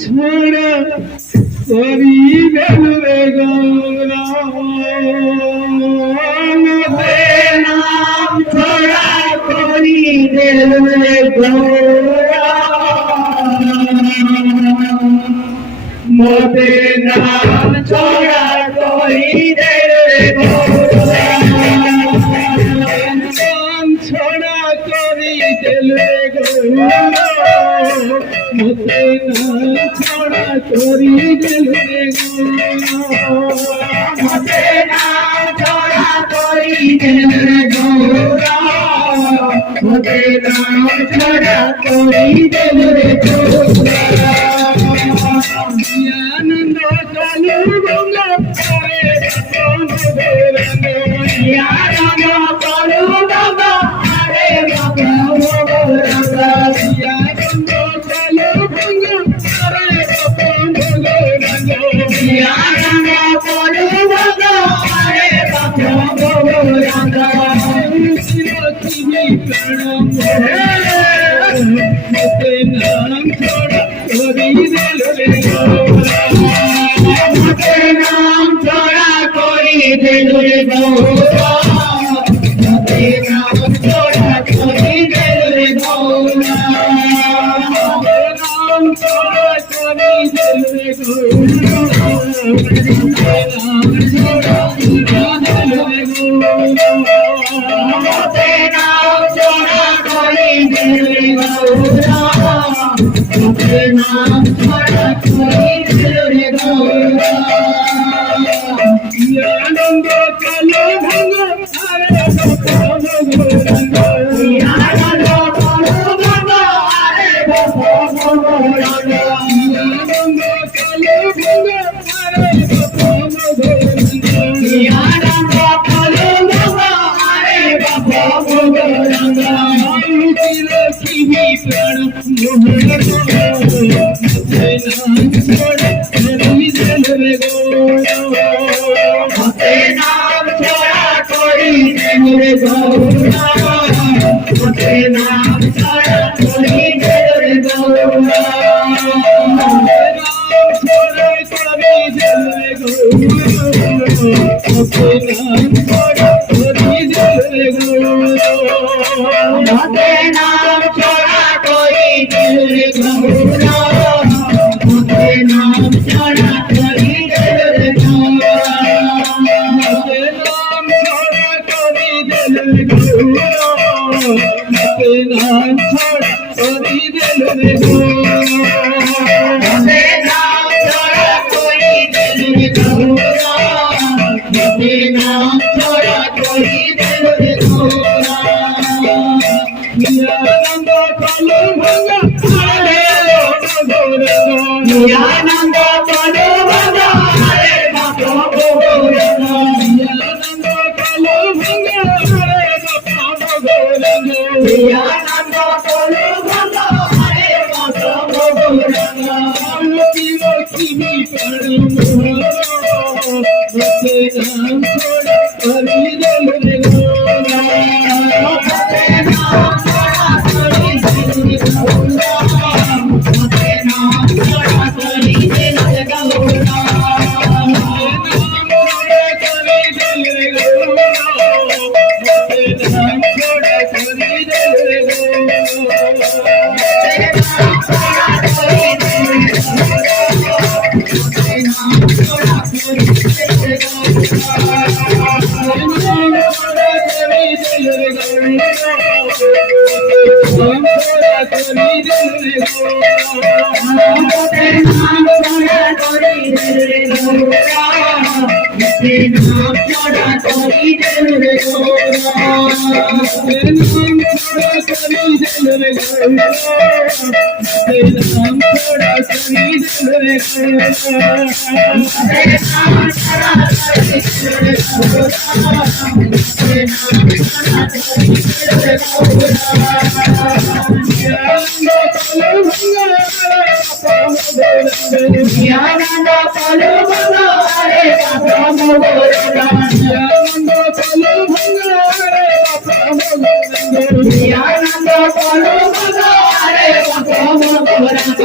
छोड़ा करी दिल रे गौरा नाम छोड़ा करी दिल रे गौरा मोते नाम छोड़ा करी दिल रे गौरा नाम छोड़ा करी दिल रे गौरा मोते नाम छोड़ा करी दिल रे गौरा मोते नाम छोड़ा करी दिल रे गौरा मोते नाम छोड़ा करी दिल रे गौरा आनंद कालू गंगा रे आनंद कालू गंगा रे मोते नाम छोड़ा करी दिल रे गौरा मोते नाम छोड़ा करी दिल रे गौरा मोते नाम छोड़ा करी दिल रे गौरा मोते नाम छोड़ा करी दिल रे गौरा मोते नाम छोड़ा करी दिल रे गौरा मोते नाम छोड़ा करी दिल रे गौरा मोते नाम छोड़ा करी दिल रे गौरा आनंद कालो भंग हरे गोपाल गौरंग आनंद कालो भंग हरे गोपाल गौरंग आनंद कालो भंग हरे गोपाल गौरंग आनंद कालो भंग हरे गोपाल गौरंग लक्ष्मी प्राण मोहन मोते नाम छोड़ा करी दिल रे गौरा मोते नाम छोड़ा करी दिल रे गौरा मोते नाम छोड़ा करी दिल रे गौरा मोते नाम छोड़ा करी दिल रे गौरा मोते नाम छोड़ा करी दिल रे गौरा मोते नाम छोड़ा करी दिल रे गौरा मोते नाम छोड़ा करी दिल रे गौरा मोते नाम छोड़ा करी दिल रे गौरा मोते नाम छोड़ा करी दिल रे गौरा मोते नाम छोड़ा करी दिल रे गौरा मोते नाम छोड़ा करी दिल रे गौरा आनंद कालो भंग हरे गौरंग आनंद कालो भंग हरे गोपाल गौरंग आनंद कालो भंग हरे गोपाल गौरंग आनंद कालो भंग हरे गोपाल गौरंग लक्ष्मी प्राण मोहन मोते नाम छोड़ा करी दिल रे गौरा मोते नाम छोड़ा करी दिल रे गौरा मोते नाम छोड़ा करी दिल रे गौरा मोते नाम छोड़ा करी दिल रे गौरा मोते नाम छोड़ा करी दिल रे गौरा मोते नाम छोड़ा करी दिल रे गौरा मोते नाम छोड़ा करी दिल रे गौरा नाम छोड़ा करी दिल रे गौरा मोते नाम छोड़ा करी दिल रे गौरा मोते नाम छोड़ा करी दिल रे गौरा मोते नाम छोड़ा करी दिल रे गौरा मोते नाम छोड़ा करी दिल रे गौरा मोते नाम छोड़ा करी दिल रे गौरा मोते नाम छोड़ा करी दिल रे गौरा आनंद कालो भंग हरे गोपाल गौरंग आनंद कालो भंग हरे गोपाल गौरंग आनंद कालो भंग हरे गोपाल गौरंग